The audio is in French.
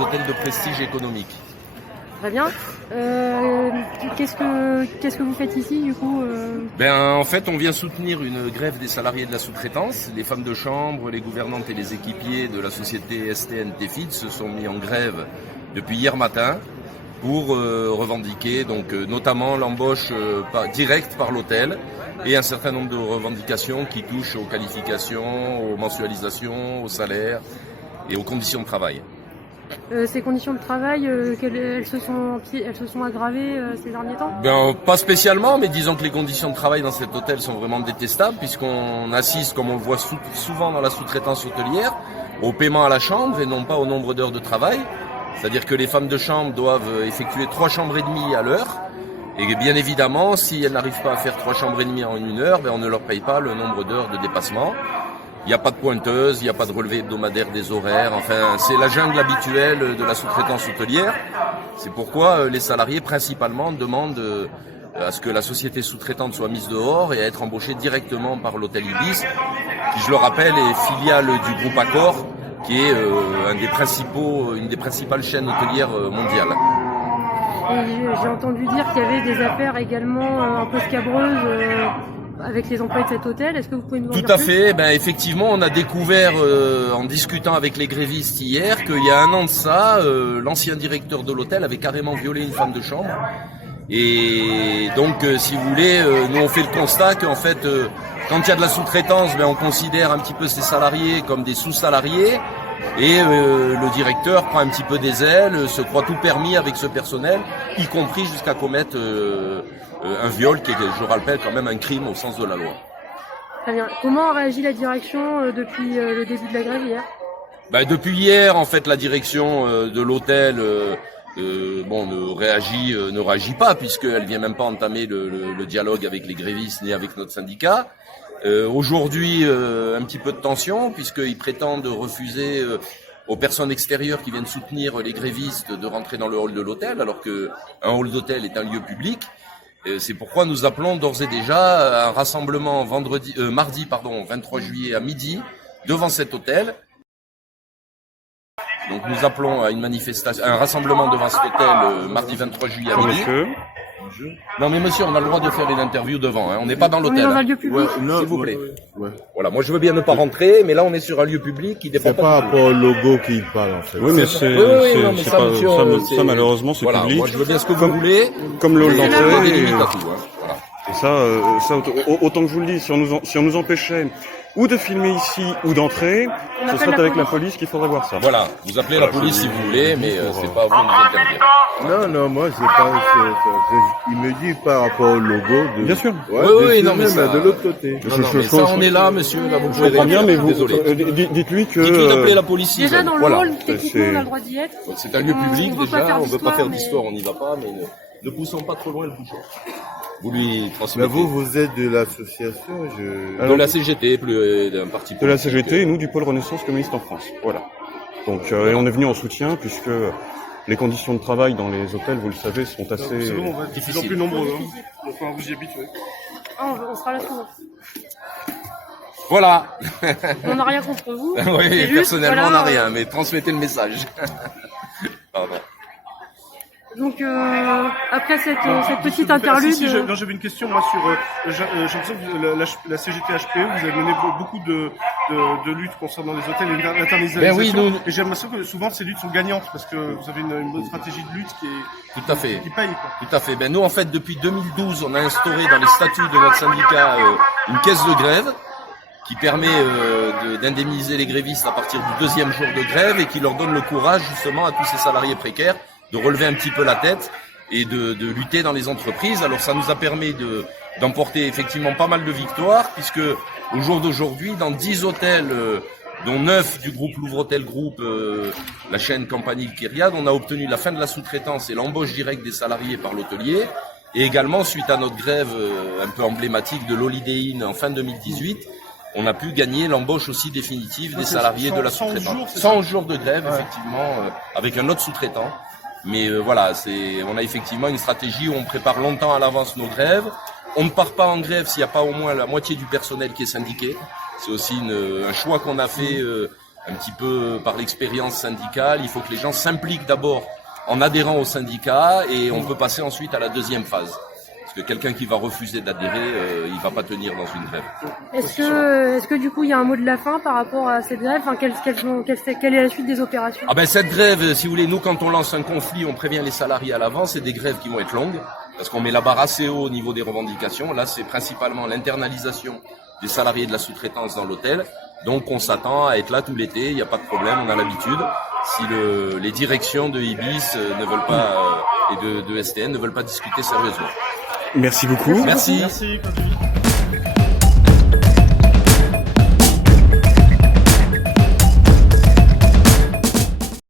hôtels de prestige économique. Très bien. Qu'est-ce que vous faites ici du coup En fait, on vient soutenir une grève des salariés de la sous-traitance. Les femmes de chambre, les gouvernantes et les équipiers de la société STN-TEFID se sont mis en grève depuis hier matin pour revendiquer donc notamment l'embauche directe par l'hôtel et un certain nombre de revendications qui touchent aux qualifications, aux mensualisations, aux salaires et aux conditions de travail. Ces conditions de travail, elles se sont aggravées ces derniers temps? Pas spécialement, mais disons que les conditions de travail dans cet hôtel sont vraiment détestables puisqu'on assiste, comme on le voit souvent dans la sous-traitance hôtelière, au paiement à la chambre et non pas au nombre d'heures de travail. C'est-à-dire que les femmes de chambre doivent effectuer 3 chambres et demie à l'heure. Et bien évidemment, si elles n'arrivent pas à faire 3 chambres et demie en 1 heure, on ne leur paye pas le nombre d'heures de dépassement. Il n'y a pas de pointeuse, il n'y a pas de relevé hebdomadaire des horaires. Enfin, c'est la jungle habituelle de la sous-traitance hôtelière. C'est pourquoi les salariés principalement demandent à ce que la société sous-traitante soit mise dehors et à être embauchée directement par l'hôtel Ibis, qui, je le rappelle, est filiale du groupe Accor, qui est une des principales chaînes hôtelières mondiales. Et j'ai entendu dire qu'il y avait des affaires également un peu scabreuses avec les employés de cet hôtel. Est-ce que vous pouvez nous en dire plus ? Tout à fait. Effectivement, on a découvert en discutant avec les grévistes hier qu'il y a 1 an de ça, l'ancien directeur de l'hôtel avait carrément violé une femme de chambre. Et donc, si vous voulez, nous on fait le constat qu'en fait, quand il y a de la sous-traitance, on considère un petit peu ces salariés comme des sous-salariés. Et le directeur prend un petit peu des ailes, se croit tout permis avec ce personnel, y compris jusqu'à commettre un viol qui est, je rappelle, quand même un crime au sens de la loi. Très bien. Comment a réagi la direction depuis le début de la grève hier ? Depuis hier, en fait, la direction de l'hôtel ne réagit pas, puisqu'elle vient même pas entamer le dialogue avec les grévistes ni avec notre syndicat. Aujourd'hui, un petit peu de tension, puisqu'ils prétendent refuser aux personnes extérieures qui viennent soutenir les grévistes de rentrer dans le hall de l'hôtel, alors qu'un hall d'hôtel est un lieu public. C'est pourquoi nous appelons d'ores et déjà à un rassemblement mardi 23 juillet à midi devant cet hôtel. Donc nous appelons à un rassemblement devant cet hôtel mardi 23 juillet à midi. Non mais monsieur, on a le droit de faire une interview devant, on n'est pas dans l'hôtel. On est dans un lieu public. S'il vous plaît. Ouais. Voilà, moi je veux bien ne pas rentrer, mais là on est sur un lieu public qui dépend pas. C'est par rapport au logo qu'il parle en fait. Oui, mais ça malheureusement c'est public. Moi je veux bien ce que vous voulez. Comme le hall d'entrée. Voilà. Et ça, autant que je vous le dis, si on nous empêchait ou de filmer ici ou d'entrer, ce serait avec la police qu'il faudrait voir ça. Voilà, vous appelez la police si vous voulez, mais c'est pas à vous de nous interdire. Non, moi c'est pas. Il me dit par rapport au logo. Bien sûr. Ouais, oui, non, mais ça, de l'autre côté. Ça, on est là, monsieur. Là, vous je comprends bien, mais vous, désolé. Dites-lui que. Dites-lui d'appeler la police. Déjà dans le hall, techniquement, on a le droit d'y être. C'est un lieu public déjà. On veut pas faire d'histoire, on n'y va pas, mais ne poussons pas trop loin le bouchon. Vous lui transmettez. Mais vous êtes de l'association, de la CGT, d'un parti politique. De la CGT et nous du pôle Renaissance communiste en France. Voilà. Donc, et on est venu en soutien puisque les conditions de travail dans les hôtels, vous le savez, sont assez c'est bon, on va être de plus en plus nombreux. Il va falloir vous y habituer. On sera là souvent. Voilà. On n'a rien contre vous. Oui, personnellement, on n'a rien, mais transmettez le message. Pardon. Donc après cette petite interlude, j'avais une question moi sur j'ai l'impression que la CGT HPE vous avez mené beaucoup de luttes concernant les hôtels et l'internationalisation. Et j'ai l'impression que souvent ces luttes sont gagnantes parce que vous avez une bonne stratégie de lutte qui est tout à fait qui paye quoi. Tout à fait. Nous en fait depuis 2012 on a instauré dans les statuts de notre syndicat une caisse de grève qui permet d'indemniser les grévistes à partir du 2e jour de grève et qui leur donne le courage justement à tous ces salariés précaires de relever un petit peu la tête et de lutter dans les entreprises. Alors ça nous a permis d'emporter effectivement pas mal de victoires, puisque au jour d'aujourd'hui, dans 10 hôtels, dont 9 du groupe Louvre-Hôtel Group, la chaîne Campanile Kyriade, on a obtenu la fin de la sous-traitance et l'embauche directe des salariés par l'hôtelier. Et également, suite à notre grève un peu emblématique de l'Holiday Inn en fin 2018, on a pu gagner l'embauche aussi définitive des salariés de la sous-traitance. 100 jours de grève, effectivement, avec un autre sous-traitant. Mais voilà, on a effectivement une stratégie où on prépare longtemps à l'avance nos grèves. On ne part pas en grève s'il n'y a pas au moins la moitié du personnel qui est syndiqué. C'est aussi un choix qu'on a fait un petit peu par l'expérience syndicale, il faut que les gens s'impliquent d'abord en adhérant au syndicat et on peut passer ensuite à la deuxième phase. Parce que quelqu'un qui va refuser d'adhérer, il va pas tenir dans une grève. Est-ce que du coup il y a un mot de la fin par rapport à cette grève? Enfin, quelle est la suite des opérations? Ah ben cette grève, si vous voulez, nous quand on lance un conflit, on prévient les salariés à l'avance. C'est des grèves qui vont être longues parce qu'on met la barre assez haut au niveau des revendications. Là, c'est principalement l'internalisation des salariés de la sous-traitance dans l'hôtel. Donc on s'attend à être là tout l'été. Il n'y a pas de problème, on a l'habitude. Si les directions de Ibis ne veulent pas et de STN ne veulent pas discuter sérieusement. Merci beaucoup. Merci. Merci.